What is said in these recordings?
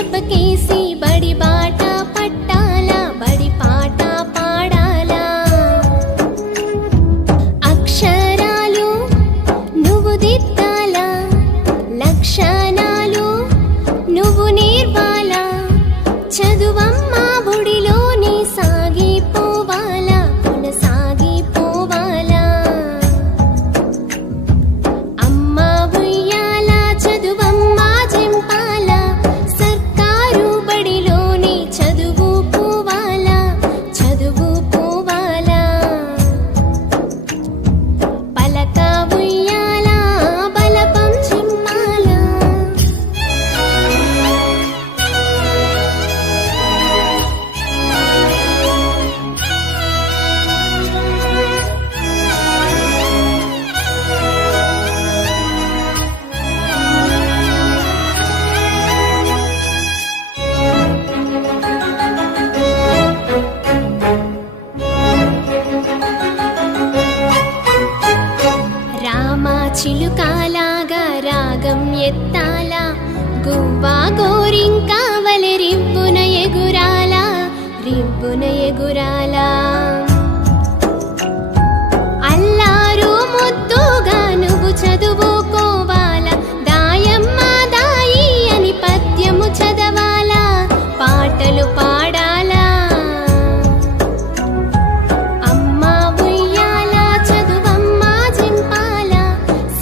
చెప్పకేసి బడి బాట పట్టాలా, బడి పాట పాడాలా. అక్షరాలు నువ్వు దిద్దాలా, లక్షణాలు నువ్వు నేర్పాలా. చదువమ్మా బుడిలోని సాగిపోవాలా, కొనసాగిపోవాలా. అమ్మా ఉయ్యాల చదువమ్మా జంపాల, సర్కారు బడిలోని చదువుకోవాలా, చదువుకోవాలా. పలక ఉయ్యాల బలపం చిమ్మాలా. రామా చిలుకాలాగా రాగం ఎత్తాలా, గువ్వా గోరింకావలి రివ్వున ఎగురాలా, రివ్వున ఎగురాలా. అల్లారు ముద్దుగా నువ్వు చదువుకోవాలా, దాయమ్మ దాయి అని పద్యము చదవాలా, పాటలు పాడాలా. అమ్మా ఉయ్యాల చదువమ్మా జింపాల,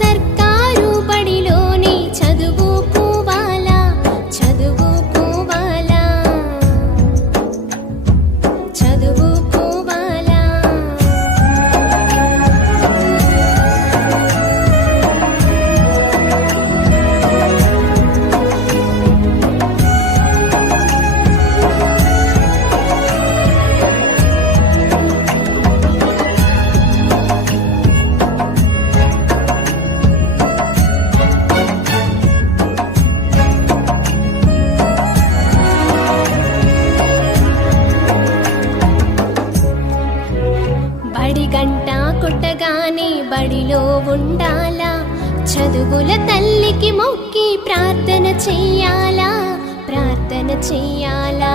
సర్కారు బడిలోని చదువుకోవాలా, చదువుకోవాలా, చదువుకోవాలా. బడి గంట కొట్టగానే బడిలో ఉండాలా, చదువుల తల్లికి మొక్కి ప్రార్థన చెయ్యాలా, ప్రార్థన చెయ్యాలా.